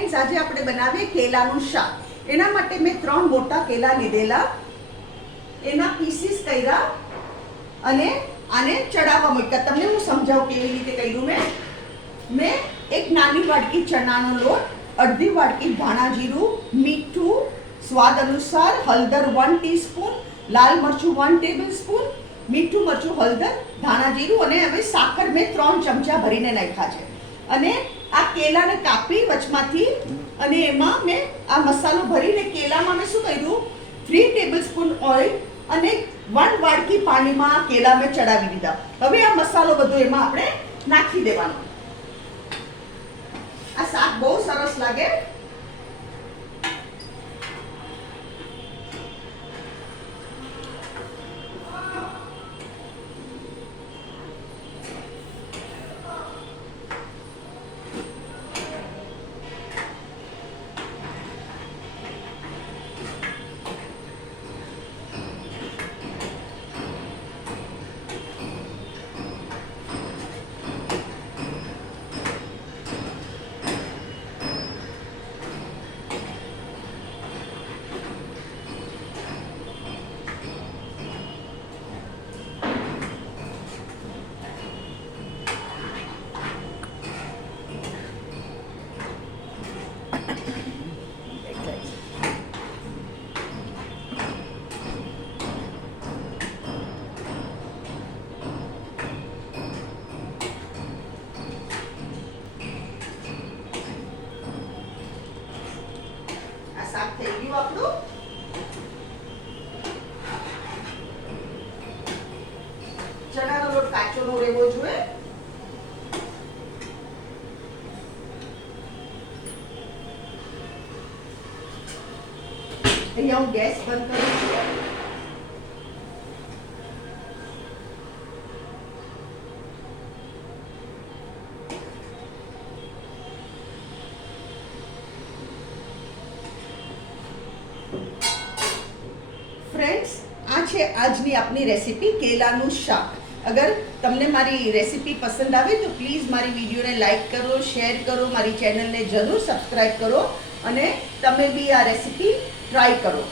Friends, આજે આપણે બનાવીએ કેલાનું શાક. એના માટે મેં 3 મોટા કેલા લીધેલા, એના પીસીસ કર્યા અને આને ચડાવવા મૂક્યા. તમને હું સમજાવું કેવી રીતે કર્યું. મેં એક નાની વાટકી ચણાનો લોટ, અડધી વાટકી ધાણા જીરું, મીઠું સ્વાદ અનુસાર, હળદર 1 ટીસ્પૂન, લાલ મરચું 1 ટેબલસ્પૂન, મીઠું મરચું હળદર ધાણા જીરું અને હવે સાકર મેં 3 ચમચા ભરીને નાખ્યા છે. અને આ કેલાને કાપી વચમાંથી અને એમાં મેં આ મસાલો ભરીને કેલામાં મેં શું કર્યું, 3 ટેબલસ્પૂન ઓઇલ અને 1 વાડકી પાણીમાં આ કેલા મેં ચડાવી દીધા. હવે આ મસાલો બધો એમાં આપણે નાખી દેવાનો. આ શાક બહુ સરસ લાગે. શાક થઈ ગયું આપણું. ચણાનો લોટ કાચો ન રહેવો જોઈએ. અહીંયા હું ગેસ બંધ કરું છું. ફ્રેન્ડ્સ, આ છે આજની આપણી રેસીપી કેલાનું શાક. અગર તમને મારી રેસીપી પસંદ આવે તો પ્લીઝ મારી વિડીયોને લાઈક કરો, શેર કરો, મારી ચેનલને જરૂર સબસ્ક્રાઈબ કરો અને તમે બી આ રેસીપી ટ્રાય કરો.